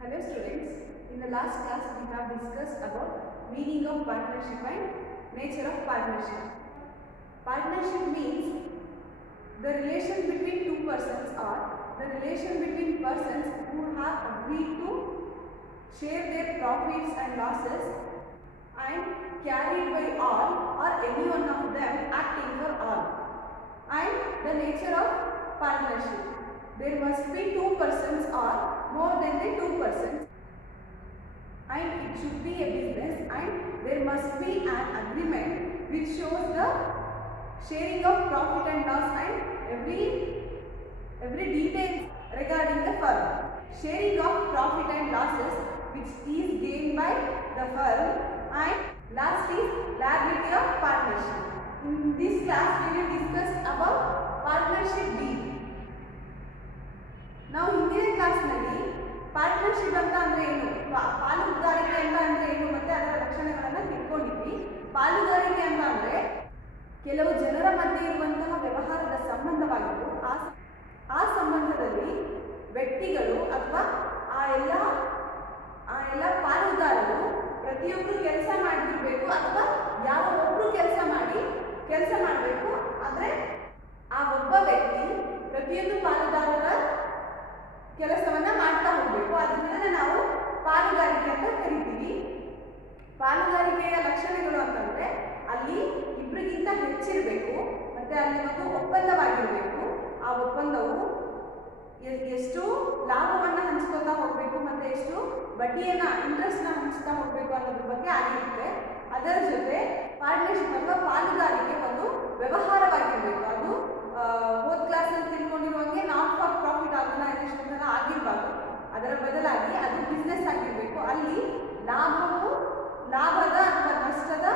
Hello students, in the last class we have discussed about meaning of partnership and nature of partnership. Partnership means the relation between two persons or the relation between persons who have agreed to share their profits and losses and carried by all or any one of them acting for all. And the nature of partnership. There must be two persons or more than the two persons, and it should be a business, and there must be an agreement which shows the sharing of profit and loss and every detail regarding the firm. Sharing of profit and losses which is gained by the firm, and last is liability of partnership. In this class we will discuss about partnership deed. ನಾವು ಹಿಂದಿನ ಕ್ಲಾಸ್ನಲ್ಲಿ partnership ಅಂತ ಅಂದರೆ ಏನು, ಪಾಲುದಾರಿಕೆ ಅಂತ ಅಂದರೆ ಏನು ಮತ್ತು ಅದರ ಲಕ್ಷಣಗಳನ್ನು ತಿಳ್ಕೊಂಡಿದ್ವಿ. ಪಾಲುದಾರಿಕೆ ಅಂತ ಅಂದರೆ ಕೆಲವು ಜನರ ಮಧ್ಯೆ ಇರುವಂತಹ ವ್ಯವಹಾರದ ಸಂಬಂಧವಾಗಿದ್ದು ಆ ಸಂಬಂಧದಲ್ಲಿ ವ್ಯಕ್ತಿಗಳು ಅಥವಾ ಆ ಎಲ್ಲ ಪಾಲುದಾರರು ಪ್ರತಿಯೊಬ್ಬರು ಕೆಲಸ ಮಾಡಬೇಕು ಅಥವಾ ಯಾರೋ ಒಬ್ಬರು ಕೆಲಸ ಮಾಡಬೇಕು. ಆದರೆ ಆ ಒಬ್ಬ ವ್ಯಕ್ತಿ ಪ್ರತಿಯೊಂದು ಪಾಲುದಾರರ ಕೆಲಸವನ್ನ ಮಾಡ್ತಾ ಹೋಗಬೇಕು. ಅದನ್ನ ನಾವು ಪಾಲುದಾರಿಕೆ ಅಂತ ಕರಿತೀವಿ. ಪಾಲುದಾರಿಕೆಯ ಲಕ್ಷಣಗಳು ಅಂತಂದ್ರೆ ಅಲ್ಲಿ ಇಬ್ಬರಿಗಿಂತ ಹೆಚ್ಚಿರಬೇಕು, ಮತ್ತೆ ಅಲ್ಲಿ ಒಂದು ಒಪ್ಪಂದವಾಗಿರಬೇಕು. ಆ ಒಪ್ಪಂದವು ಎಷ್ಟು ಲಾಭವನ್ನ ಹಂಚ್ಕೋತಾ ಹೋಗಬೇಕು ಮತ್ತೆ ಎಷ್ಟು ಬಡ್ಡಿಯನ್ನ ಇಂಟ್ರೆಸ್ಟ್ ನ ಹಂಚ್ತಾ ಹೋಗಬೇಕು ಅನ್ನೋದ್ರ ಬಗ್ಗೆ ಆಗಿರುತ್ತೆ. ಅದರ ಜೊತೆ ಪಾರ್ಟ್ನರ್ಶಿಪ್ ಅಥವಾ ಪಾಲುದಾರಿಕೆ ಒಂದು ವ್ಯವಹಾರವಾಗಿರಬೇಕು. ಅದು ಹೋದ್ ಕ್ಲಾಸಲ್ಲಿ ತಿಳ್ಕೊಂಡಿರುವಂಗೆ ನಾಟ್ ಫಾರ್ ಪ್ರಾಫಿಟ್ ಆರ್ಗನೈಸೇಷನ್ ಆಗಿರಬಾರ್ದು. ಅದರ ಬದಲಾಗಿ ಅದು ಬಿಸ್ನೆಸ್ ಆಗಿರಬೇಕು. ಅಲ್ಲಿ ಲಾಭದ ಅಥವಾ ನಷ್ಟದ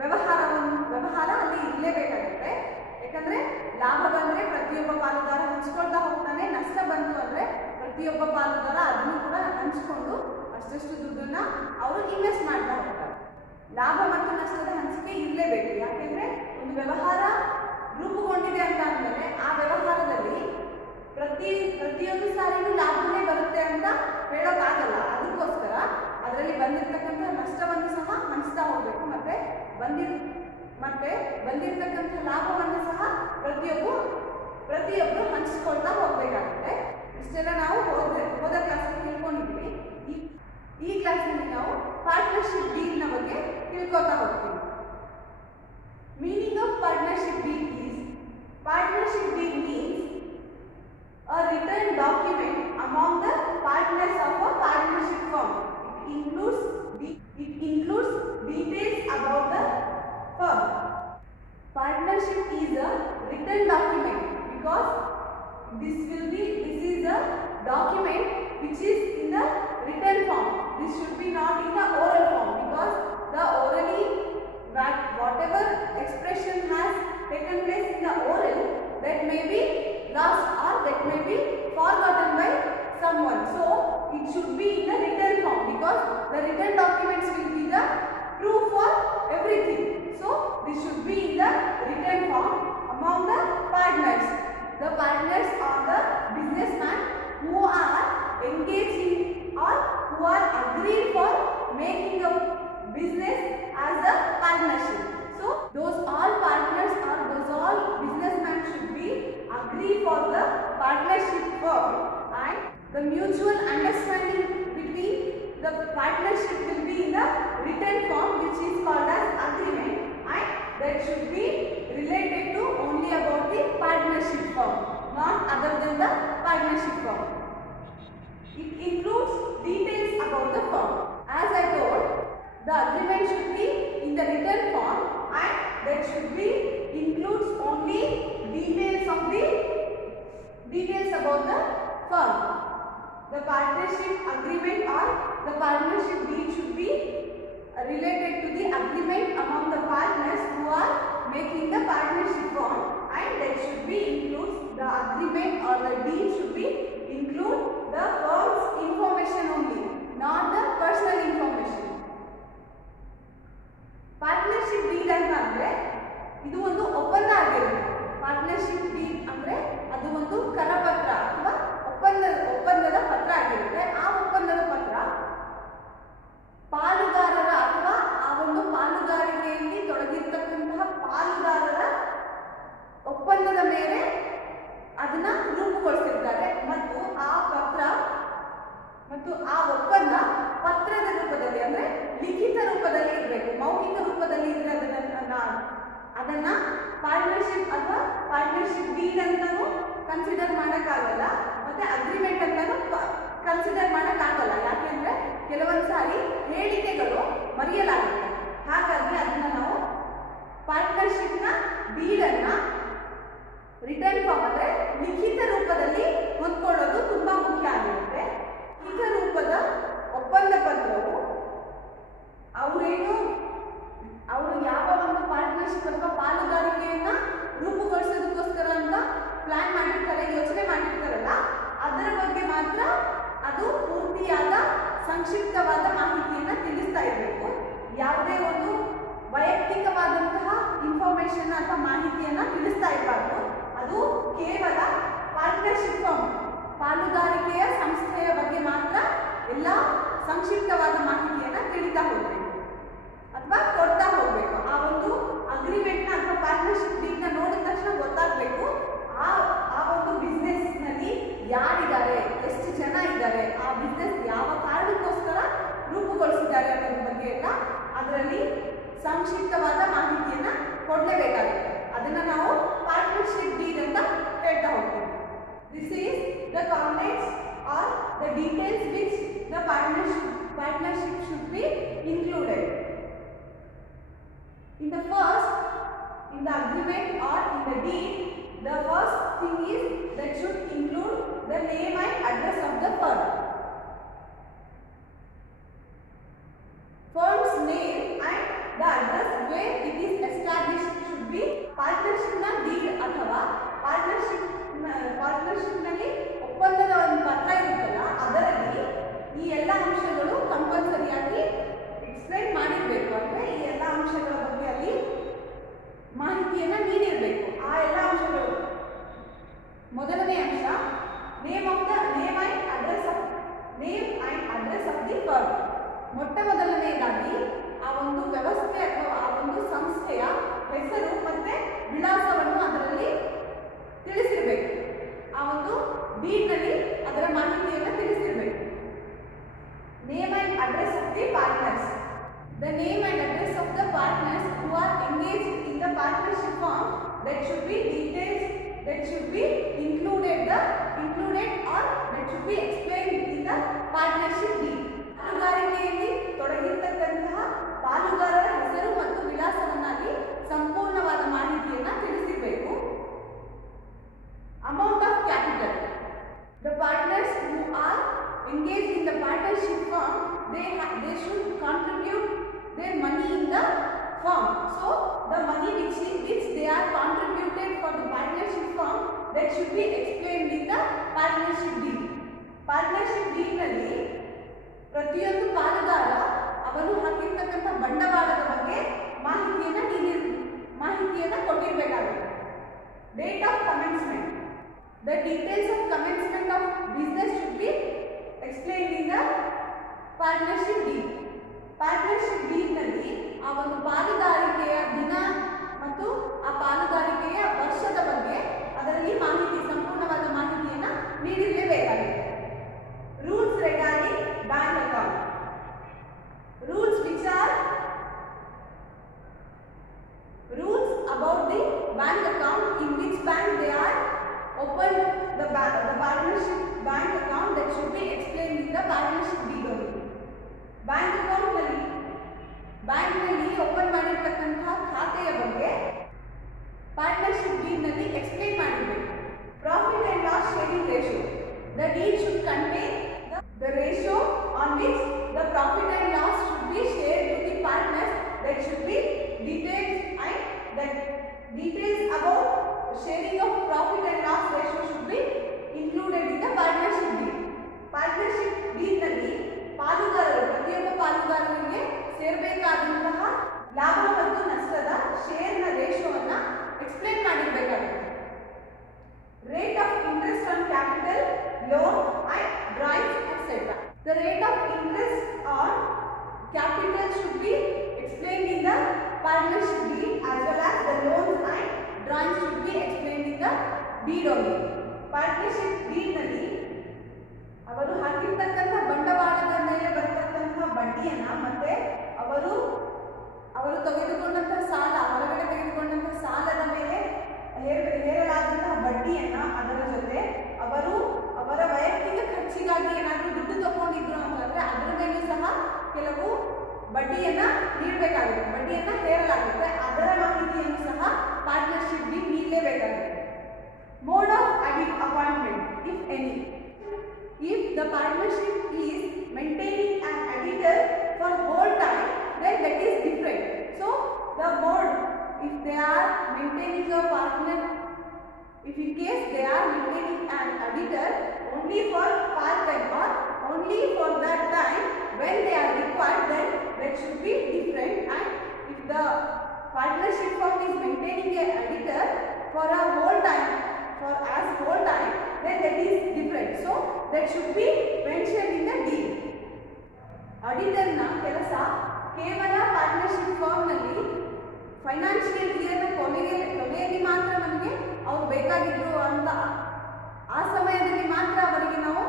ವ್ಯವಹಾರ ಅಲ್ಲಿ ಇರಲೇಬೇಕಾಗುತ್ತೆ. ಯಾಕಂದ್ರೆ ಲಾಭ ಬಂದ್ರೆ ಪ್ರತಿಯೊಬ್ಬ ಪಾಲುದಾರ ಹಂಚ್ಕೊಳ್ತಾ ಹೋಗ್ತಾನೆ, ನಷ್ಟ ಬಂತು ಅಂದ್ರೆ ಪ್ರತಿಯೊಬ್ಬ ಪಾಲುದಾರ ಅದನ್ನು ಕೂಡ ಹಂಚ್ಕೊಂಡು ಅಷ್ಟಷ್ಟು ದುಡ್ಡನ್ನ ಅವರು ಇನ್ವೆಸ್ಟ್ ಮಾಡ್ತಾ ಹೋಗ್ತಾರೆ. ಲಾಭ ಮತ್ತು ನಷ್ಟದ ಹಂಚಿಕೆ ಇರಲೇಬೇಕು. ಯಾಕೆಂದ್ರೆ ಒಂದು ವ್ಯವಹಾರ ರೂಪುಗೊಂಡಿದೆ ಅಂತ ಅಂದಮೇಲೆ ಆ ವ್ಯವಹಾರದಲ್ಲಿ ಪ್ರತಿಯೊಂದು ಸಾರಿಗೂ ಲಾಭನೇ ಬರುತ್ತೆ ಅಂತ ಹೇಳೋಕ್ಕಾಗಲ್ಲ. ಅದಕ್ಕೋಸ್ಕರ ಅದರಲ್ಲಿ ಬಂದಿರತಕ್ಕಂಥ ನಷ್ಟವನ್ನು ಸಹ ಹಂಚ್ತಾ ಹೋಗ್ಬೇಕು, ಮತ್ತೆ ಬಂದಿರತಕ್ಕಂಥ ಲಾಭವನ್ನು ಸಹ ಪ್ರತಿಯೊಬ್ಬರು ಹಂಚ್ಕೊಳ್ತಾ ಹೋಗ್ಬೇಕಾಗುತ್ತೆ. ಇಷ್ಟೆಲ್ಲ ನಾವು ಹೋದ ಕ್ಲಾಸಲ್ಲಿ ತಿಳ್ಕೊಂಡಿದ್ವಿ. ಈ ಕ್ಲಾಸ್ನಲ್ಲಿ ನಾವು ಪಾರ್ಟ್ನರ್ಶಿಪ್ ಡೀಲ್ನ ಬಗ್ಗೆ ತಿಳ್ಕೊತಾ ಹೋಗ್ತೀವಿ. Meaning of partnership deed is, partnership deed means a written document among the partners of a partnership firm. It includes details about the firm. Partnership is a written document because this is a document which is in the written form. This should be not in the oral form, because the orally whatever expression has taken place in the oral, that may be lost or that may be forgotten by someone. So it should be in the written form, because the written documents will be the proof for everything. So this should be in the written form among the partners. The partners are the businessmen who are engaged in or who are agreed for making a business as a partnership. So those all partners or those all businessmen should be agree for the partnership firm, and the mutual understanding between the partnership will be in the written form, which is called as agreement, and that should be related to only about the partnership firm, not other than the partnership firm. It includes details about the firm. As I told, the agreement should be in the written form, and that should be includes only details about the firm. The partnership agreement or the partnership deed should be related to the agreement among the partners who are making the deed ಅಂತಾನು consider ಮಾಡೋಕ್ಕಾಗಲ್ಲ, ಮತ್ತೆ agreement ಅಂತಾನು consider ಮಾಡೋಕ್ಕಾಗಲ್ಲ. ಯಾಕೆಂದ್ರೆ ಕೆಲವೊಂದು ಸಾರಿ ಹೇಳಿಕೆಗಳು ಮರೆಯಲಾಗುತ್ತೆ. ಹಾಗಾಗಿ ಅದನ್ನ ನಾವು ಪಾರ್ಟ್ನರ್ಶಿಪ್ನ ಡೀಡನ್ನು ರಿಟರ್ನ್ ಫಾರ್ಮ್ ಅಂದರೆ ಲಿಖಿತ ರೂಪದಲ್ಲಿ ಹೊಂದ್ಕೊಳ್ಳೋದು ತುಂಬ ಮುಖ್ಯ ಆಗಿರುತ್ತೆ. ಲಿಖಿತ ರೂಪದ ಒಪ್ಪಂದ ಪತ್ರವು ಅವರು ಯಾವ ಒಂದು ಪಾರ್ಟ್ನರ್ಶಿಪ್ ಅಥವಾ ಪಾಲುದಾರಿಕೆಯನ್ನ ರೂಪುಗೊಳಿಸೋದಕ್ಕೋಸ್ಕರ ಅಂತ ಪ್ಲಾನ್ ಮಾಡಿರ್ತಾರೆ, ಯೋಚನೆ ಮಾಡಿರ್ತಾರಲ್ಲ, ಅದರ ಬಗ್ಗೆ ಮಾತ್ರ ಅದು ಪೂರ್ತಿಯಾದ ಸಂಕ್ಷಿಪ್ತವಾದ ಮಾಹಿತಿಯನ್ನ ತಿಳಿಸ್ತಾ ಇರಬೇಕು. ಯಾವುದೇ ಒಂದು ವೈಯಕ್ತಿಕವಾದಂತಹ ಇನ್ಫಾರ್ಮೇಶನ್ ಅಥವಾ ಮಾಹಿತಿಯನ್ನ ತಿಳಿಸ್ತಾ ಇರಬಾರ್ದು. ಅದು ಕೇವಲ ಪಾರ್ಟ್ನರ್ಶಿಪ್ ಫರ್ಮ್ ಪಾಲುದಾರಿಕೆಯ ಸಂಸ್ಥೆಯ ಬಗ್ಗೆ ಮಾತ್ರ ಎಲ್ಲ ಸಂಕ್ಷಿಪ್ತವಾದ ಮಾಹಿತಿಯನ್ನ ತಿಳಿತಾ ಹೋಗಬೇಕು ಅಥವಾ ಕೊಡ್ತಾ ಹೋಗಬೇಕು. ಆ ಒಂದು ಅಗ್ರಿಮೆಂಟ್ನ ಅಥವಾ ಪಾರ್ಟ್ನರ್ಶಿಪ್ ಡೀಲ್ನ ನೋಡಿದ ತಕ್ಷಣ ಗೊತ್ತಾಗಬೇಕು ಆ ಒಂದು ಬಿಸ್ನೆಸ್ನಲ್ಲಿ ಯಾರಿದ್ದಾರೆ, ಎಷ್ಟು ಜನ ಇದ್ದಾರೆ, ಆ ಬಿಸ್ನೆಸ್ ಯಾವ ಕಾರಣಕ್ಕೋಸ್ಕರ ರೂಪುಗೊಳಿಸಿದ್ದಾರೆ ಅನ್ನೋದ್ರ ಬಗ್ಗೆ ಎಲ್ಲ ಅದರಲ್ಲಿ ಸಂಕ್ಷಿಪ್ತವಾದ ಮಾಹಿತಿಯನ್ನ ಕೊಡಲೇಬೇಕಾಗುತ್ತೆ. ಅದನ್ನ ನಾವು ಪಾರ್ಟ್ನರ್ಶಿಪ್ ಡೀಡ್ ಅಂತ ಹೇಳ್ತಾ ಹೋಗ್ತೀವಿ. This is the contents or the details which the partnership should be included. In the agreement or in the deed, the first thing is that should include the name and address of the firm. Firm's name and the address where it is established should be partnership na deed ಅಥವಾ partnership ನಲ್ಲಿ ಒಪ್ಪಂದದ ಒಂದು ಪತ್ರ ಇರುತ್ತಲ್ಲ, ಅದರಲ್ಲಿ ಈ ಎಲ್ಲ ಅಂಶಗಳು ಕಂಪಲ್ಸರಿಯಾಗಿ ಎಕ್ಸ್ಪ್ಲೈನ್ ಮಾಡಿರಬೇಕು. ಅಂದರೆ ಈ ಎಲ್ಲ ಅಂಶಗಳ ಬಗ್ಗೆ ಅಲ್ಲಿ ಮಾಹಿತಿಯನ್ನು ನೀಡಿರಬೇಕು. ಆ ಎಲ್ಲ ಅಂಶಗಳು ಮೊದಲನೇ ಅಂಶ name and address of the firm. ಮೊಟ್ಟ ಮೊದಲನೆಯದಾಗಿ ಆ ಒಂದು ವ್ಯವಸ್ಥೆ ಅಥವಾ ಆ ಒಂದು ಸಂಸ್ಥೆಯ ಹೆಸರು ಮತ್ತೆ ವಿಳಾಸವನ್ನು ಅದರಲ್ಲಿ ತಿಳಿಸಿರಬೇಕು. ಆ ಒಂದು ಡೀಡ್ನಲ್ಲಿ ಅದರ ಮಾಹಿತಿಯನ್ನು ತಿಳಿಸಿರಬೇಕು. Name and address of the partners. The name and address of the partners who are engaged in the partnership firm, that should be details that should be included or that should be explained in the partnership deed. ಪಾಲುದಾರಿಕೆಯಲ್ಲಿ ತೊಡಗಿರ್ತಕ್ಕಂತಹ ಪಾಲುದಾರರ ಹೆಸರು ಮತ್ತು ವಿಳಾಸವನ್ನಾಗಿ ಸಂಪೂರ್ಣವಾದ ಮಾಹಿತಿಯನ್ನು ತಿಳಿಸಿರಬೇಕು. Amount of capital. The partners who are engaged in the partnership firm, they should contribute their money in the firm. So the money which they are contributed for the partnership firm, that should be explained in the partnership deed. Partnership deed ನಲ್ಲಿ ಪ್ರತಿಯೊಂದು ಪಾಲುದಾರ ಅವನು ಹಾಕಿರ್ತಕ್ಕಂಥ ಬಂಡವಾಳದ ಬಗ್ಗೆ ಮಾಹಿತಿಯನ್ನು ಕೊಟ್ಟಿರಬೇಕಾಗುತ್ತೆ. Date of commencement. The details of commencement of business should be explained in the partnership deed. Partnership deed ನಲ್ಲಿ ಆ ಒಂದು ಪಾಲುದಾರಿಕೆಯ ದಿನ ಮತ್ತು ಆ ಪಾಲುದಾರಿಕೆಯ ವರ್ಷದ ಬಗ್ಗೆ ಅದರಲ್ಲಿ ಸಂಪೂರ್ಣವಾದ ಮಾಹಿತಿಯನ್ನು ನೀಡಿರಲೇಬೇಕಾಗಿದೆ. Rules regarding bank account. Rules about the bank account, in which bank they are opened the partnership bank account, that should be explained in the partnership deed only. Bank account ನಲ್ಲಿ ಓಪನ್ ಮಾಡಿರ್ತಕ್ಕಂತಹ ಖಾತೆಯ ಬಗ್ಗೆ partnership deed ನಲ್ಲಿ explain ಮಾಡಿರಬೇಕು. Profit and loss sharing ratio. The deed should contain the ratio on which the profit and loss should be shared to the partners. That should be details, and the details about sharing of profit and loss ratio should be included in the partnership deed. Partnership deed ನಲ್ಲಿ ಪ್ರತಿಯೊಬ್ಬ ಪಾಲುದಾರರಿಗೆ ಸೇರಬೇಕಾದಂತಹ ಲಾಭ ಮತ್ತು ನಷ್ಟದ ಶೇರ್ನ ರೇಷಿಯೋವನ್ನು explain ಮಾಡಿರಬೇಕಾಗುತ್ತೆ. Rate of interest on capital, loan and drawings, etc. The rate of interest on capital should be explained in the partnership deed, as well as the loans and drawings should be explained in the deed only. Partnership deed ನಲ್ಲಿ ಅವರು ಹಾಕಿರ್ತಕ್ಕಂಥ ಬಂಡವಾಳದ ಮೇಲೆ ಬರ್ತಕ್ಕಂಥ ಬಡ್ಡಿಯನ್ನ ಮತ್ತೆ ಅವರು ತೆಗೆದುಕೊಂಡಂತಹ ಸಾಲ, ಹೊರಗಡೆ ತೆಗೆದುಕೊಂಡಂತಹ ಸಾಲದ ಮೇಲೆ ಹೇರಲಾದಂತಹ ಬಡ್ಡಿ ಬಡ್ಡಿಯನ್ನು ನೀಡಬೇಕಾಗುತ್ತೆ, ಬಡ್ಡಿಯನ್ನು ಹೇರಲಾಗುತ್ತೆ. ಅದರ ಮಾಹಿತಿಯನ್ನು ಸಹ ಪಾರ್ಟ್ನರ್ಶಿಪ್ ಡೀಡ್ ನೀಡಲೇಬೇಕಾಗುತ್ತೆ. Mode of appointment if any. If the partnership is maintaining an auditor for whole time, then that is different. So the mode, if they are maintaining a partner, if in case they are maintaining an auditor only for part time or only for that time when they are required, then that should be different. And if the partnership firm is maintaining an auditor for a whole time, for as whole time, then that is different. So that should be mentioned in the deed. Auditor ನ ಕೆಲಸ ಕೇವಲ partnership firm ನಲ್ಲಿ financial year ನ ಕೊನೆಯಲ್ಲಿ ಮಾತ್ರ ನಮಗೆ ಅವ್ರು ಬೇಕಾಗಿದ್ರು ಅಂತ ಆ ಸಮಯದಲ್ಲಿ ಮಾತ್ರ ಅವರಿಗೆ ನಾವು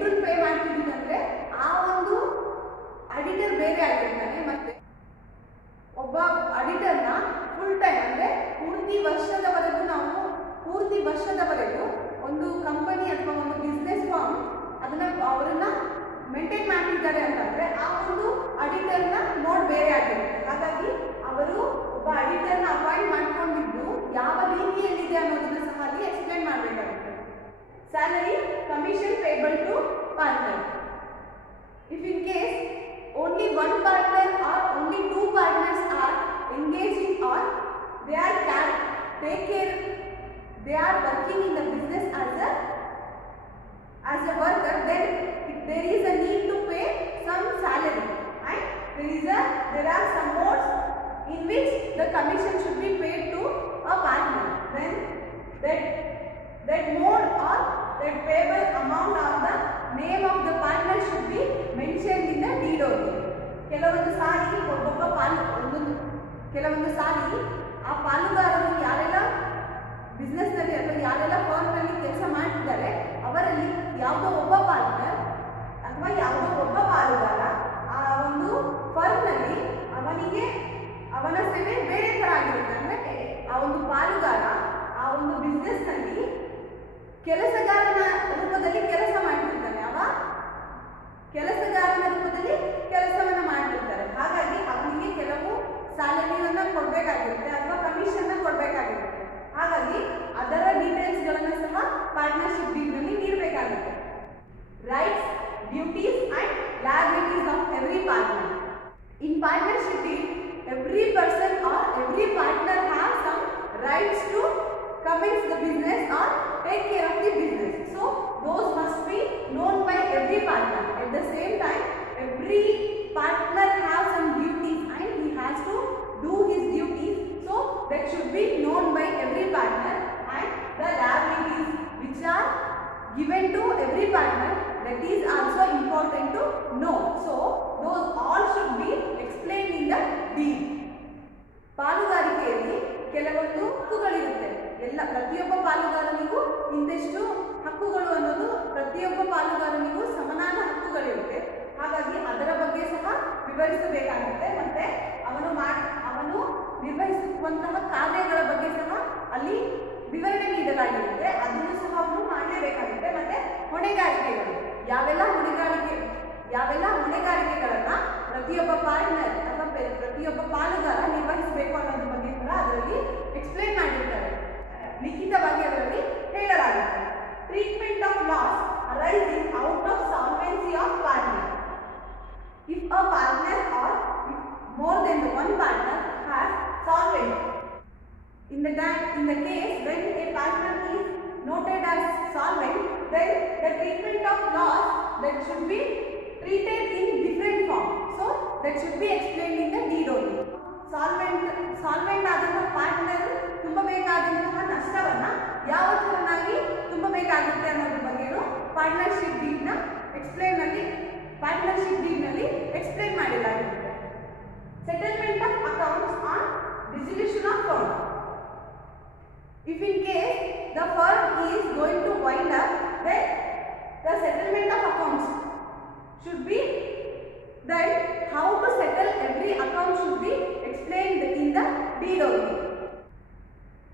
ದುಡ್ಡು ಪೇ ಮಾಡ್ತಿದ್ದೀವಿ ಅಂದ್ರೆ ಆ ಒಂದು ಆಡಿಟರ್ ಬೇರೆ ಆಗಿರ್ತಾನೆ. ಮತ್ತೆ ಒಬ್ಬ ಆಡಿಟರ್ ನ ಫುಲ್ ಟೈಮ್ ಅಂದ್ರೆ ಪೂರ್ತಿ ವರ್ಷದವರೆಗೂ ಒಂದು ಕಂಪನಿ ಅಥವಾ ಒಂದು ಬಿಸ್ನೆಸ್ ಫರ್ಮ್ ಅವರನ್ನ ಮೇಂಟೈನ್ ಮಾಡ್ತಿದ್ದಾರೆ ಅಂತಂದ್ರೆ ಆ ಒಂದು ಆಡಿಟರ್ನ ಮೋಡ್ ಬೇರೆ ಆಗಿರುತ್ತೆ. ಹಾಗಾಗಿ ಅವರು ಒಬ್ಬ ಆಡಿಟರ್ನ ಅಪಾಯಿಂಟ್ ಮಾಡ್ಕೊಂಡಿದ್ದು ಯಾವ ರೀತಿಯಲ್ಲಿದೆ ಅನ್ನೋದನ್ನ ಸಹ ಅಲ್ಲಿ ಎಕ್ಸ್ಪ್ಲೇನ್ ಮಾಡಬೇಕಾಗುತ್ತೆ. Salary commission payable to partner. If in case only one partner or only two partners are engaging or they are working in the business as a worker, then there is a need to pay some salary, and there are some modes in which the commission should be paid to a partner. Then that mode or that payable amount or the name of the partner should be mentioned in the deed only. ಕೆಲವೊಂದು ಸಾರಿ ಆ ಪಾಲುದಾರರು ಯಾರೆಲ್ಲ business ನಲ್ಲಿ ಅಥವಾ ಯಾರೆಲ್ಲ firm ನಲ್ಲಿ ಕೆಲಸ ಮಾಡ್ತಿದ್ದಾರೆ ಅವರಲ್ಲಿ ಯಾವುದೋ ಒಬ್ಬ ಪಾರ್ಟ್ನರ್ ಅಥವಾ ಯಾವುದೋ ಒಬ್ಬ ಪಾಲುದಾರ ಆ ಒಂದು ಫರ್ಮ್ ನಲ್ಲಿ ಅವನ ಸೇವೆ ಬೇರೆ ತರ ಆಗಿರುತ್ತೆ. ಅಂದ್ರೆ ಆ ಒಂದು ಪಾಲುದಾರ ಆ ಒಂದು ಬಿಸ್ನೆಸ್ ನಲ್ಲಿ ಕೆಲಸಗಾರನ ರೂಪದಲ್ಲಿ ಕೆಲಸ ಮಾಡ್ತಿರ್ತಾನೆ, ಕೆಲಸಗಾರನ ರೂಪದಲ್ಲಿ ಕೆಲಸವನ್ನ ಮಾಡ್ತಿರ್ತಾರೆ. ಹಾಗಾಗಿ ಅವನಿಗೆ ಕೆಲವು ಸ್ಯಾಲರಿಯನ್ನ ಕೊಡ್ಬೇಕಾಗಿರುತ್ತೆ ಅಥವಾ ಕಮಿಷನ್ ಕೊಡ್ಬೇಕಾಗಿರುತ್ತೆ. ಹಾಗಾಗಿ ಅದರ ಡೀಟೇಲ್ಸ್ ಗಳನ್ನ ಸಹ ಪಾರ್ಟ್ನರ್ಶಿಪ್ ಡೀಡ್ ನಲ್ಲಿ ನೀಡಬೇಕಾಗುತ್ತೆ. Rights, duties and liabilities of every partner. In partnership deed every person or every partner has some rights to commence the business or take care of the business. So those must be known by every partner. At the same time, every partner has some duties and he has to do his duties. So that should be known by every partner, and the liabilities which are given to every partner, that is also important to know. So those all should be explained in the deed. ಪಾಲುದಾರಿಕೆಯಲ್ಲಿ ಕೆಲವೊಂದು ಹಕ್ಕುಗಳಿರುತ್ತೆ. ಪ್ರತಿಯೊಬ್ಬ ಪಾಲುದಾರನಿಗೂ ಇಂತೆಷ್ಟು ಹಕ್ಕುಗಳು ಅನ್ನೋದು ಪ್ರತಿಯೊಬ್ಬ ಪಾಲುದಾರನಿಗೂ ಸಮನಾದ ಹಕ್ಕುಗಳಿರುತ್ತೆ. ಹಾಗಾಗಿ ಅದರ ಬಗ್ಗೆ ಸಹ ವಿವರಿಸಬೇಕಾಗುತ್ತೆ. ಮತ್ತೆ ಅವನು ನಿರ್ವಹಿಸುವಂತಹ ಕಾರ್ಯಗಳ ಬಗ್ಗೆ ಸಹ ಅಲ್ಲಿ ವಿವರಣೆ ನೀಡಲಾಗಿರುತ್ತೆ. ಅದನ್ನು ಸಹ ಅವನು ಮಾಡಲೇಬೇಕಾಗುತ್ತೆ. ಮತ್ತೆ ಹೊಣೆಗಾರಿಕೆಗಳು, ಯಾವೆಲ್ಲ ಹೊಣೆಗಾರಿಕೆಗಳನ್ನ ಪ್ರತಿಯೊಬ್ಬ ಪಾರ್ಟ್ನರ್ ಅಥವಾ ಪ್ರತಿಯೊಬ್ಬ ಪಾಲುದಾರ ನಿರ್ವಹಿಸಬೇಕು ಅನ್ನೋದ್ರ ಬಗ್ಗೆ ಕೂಡ ಅದರಲ್ಲಿ ಎಕ್ಸ್ಪ್ಲೇನ್ ಮಾಡಿರ್ತಾರೆ, ಲಿಖಿತವಾಗಿ ಅದರಲ್ಲಿ ಹೇಳಲಾಗುತ್ತೆ. Treatment of loss arising out of solvency of partner. If a partner are more than one partner has solvent, in the case when a partner is noted as solvent, then the treatment of loss that should be treated in different form. So that should be explained in the deed only. Solvent ಆದಂತಹ partner ತುಂಬಬೇಕಾದಂತಹ ನಷ್ಟವನ್ನ ಯಾವ ತರನಾಗಿ ತುಂಬಬೇಕಾಗುತ್ತೆ ಅನ್ನೋದ್ರ ಬಗ್ಗೆನೂ partnership deed ನಲ್ಲಿ explain ಮಾಡಿಲಾಗಿದೆ. Settlement of accounts on dissolution of firm. If in case the firm is going to wind up, then the settlement of accounts should be then how to settle every account should be explained in the deed only.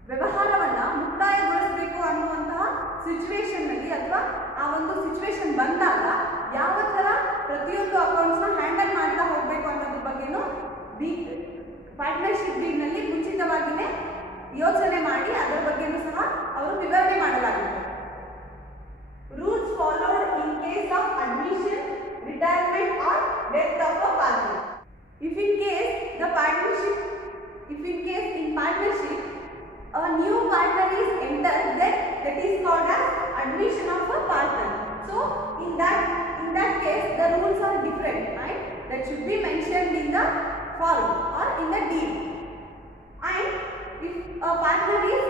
ವ್ಯವಹಾರವನ್ನ ಮುಕ್ತಾಯಗೊಳಿಸಬೇಕು ಅನ್ನುವಂತಹ situation ನಲ್ಲಿ ಅಥವಾ ಆ ಒಂದು situation ಬಂದಾಗ ಯಾವ ತರ ಪ್ರತಿಯೊಂದು ಅಕೌಂಟ್ಸ್ ನ ಹ್ಯಾಂಡಲ್ ಮಾಡ್ತಾ ಹೋಗ್ಬೇಕು ಅನ್ನೋದ್ರ ಬಗ್ಗೆನೂ ಪಾರ್ಟ್ನರ್ಶಿಪ್ ಡೀಡ್ನಲ್ಲಿ ಮುಂಚಿತವಾಗಿಯೇ ಯೋಚನೆ ಮಾಡಿ ಅದರ ಬಗ್ಗೆನೂ ಸಹ ಅವರು ವಿವರಣೆ ಮಾಡಲಾಗಿದೆ. Rules followed in case of admission, retirement or death of a partner. If in case in partnership a new partner is entered, then that is called as admission of a partner. So in that case the rules are different, right? That should be mentioned in the form or in the deed. And if a partner is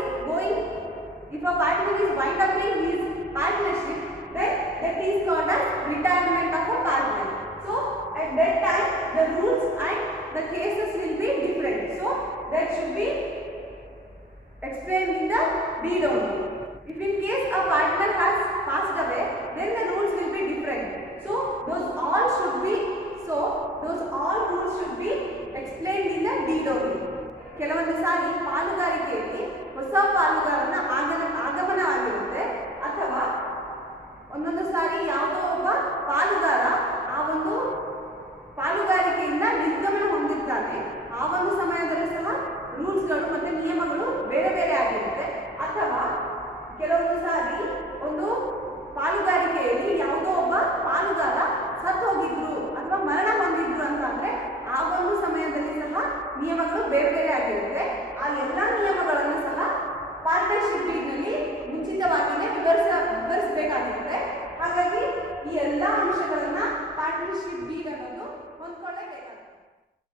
wind up in his partnership, then that is called as retirement of a partner. So at that time the rules and the cases will be different. So that should be explained in the deed only. If in case a partner has passed away, then the rules will be different. So those all rules should be explained in the deed only. ಕೆಲವೊಂದು ಸಾರಿ ಪಾಲುದಾರಿಕೆಯಲ್ಲಿ ಹೊಸ ಪಾಲುದಾರನ ಆಗಮನ ಆಗಿರುತ್ತೆ, ಅಥವಾ ಒಂದೊಂದು ಸಾರಿ ಯಾವುದೋ ಒಬ್ಬ ಪಾಲುದಾರ ಆ ಒಂದು ಪಾಲುದಾರಿಕೆಯಿಂದ ನಿರ್ಗಮನ ಹೊಂದಿರ್ತಾನೆ. ಆ ಒಂದು ಸಮಯದಲ್ಲೂ ಸಹ ರೂಲ್ಸ್ಗಳು ಮತ್ತು ನಿಯಮಗಳು ಬೇರೆ ಬೇರೆ ಆಗಿರುತ್ತೆ. ಅಥವಾ ಕೆಲವೊಂದು ಸಾರಿ ಒಂದು ಪಾಲುದಾರಿಕೆಯಲ್ಲಿ ಯಾವುದೋ ಒಬ್ಬ ಪಾಲುದಾರ ಸತ್ತು ಹೋಗಿದ್ರು ಅಥವಾ ಮರಣ ಹೊಂದಿದ್ರು ಅಂತಂದರೆ ಆ ಒಂದು ಸಮಯದಲ್ಲಿ ಸಹ ನಿಯಮಗಳು ಬೇರೆ ಬೇರೆ ಆಗಿರುತ್ತೆ. ಆ ಎಲ್ಲ ನಿಯಮಗಳನ್ನು ಸಹ ಪಾರ್ಟ್ನರ್ಶಿಪ್ ಡೀಡ್ನಲ್ಲಿ ಮುಂಚಿತವಾಗಿಯೇ ವಿವರಿಸಬೇಕಾಗಿರುತ್ತೆ. ಹಾಗಾಗಿ ಈ ಎಲ್ಲ ಅಂಶಗಳನ್ನು ಪಾರ್ಟ್ನರ್ಶಿಪ್ ಡೀಡ್ ಅನ್ನೋದು ಹೊಂದ್ಕೊಳ್ಳೇಬೇಕಾಗುತ್ತೆ.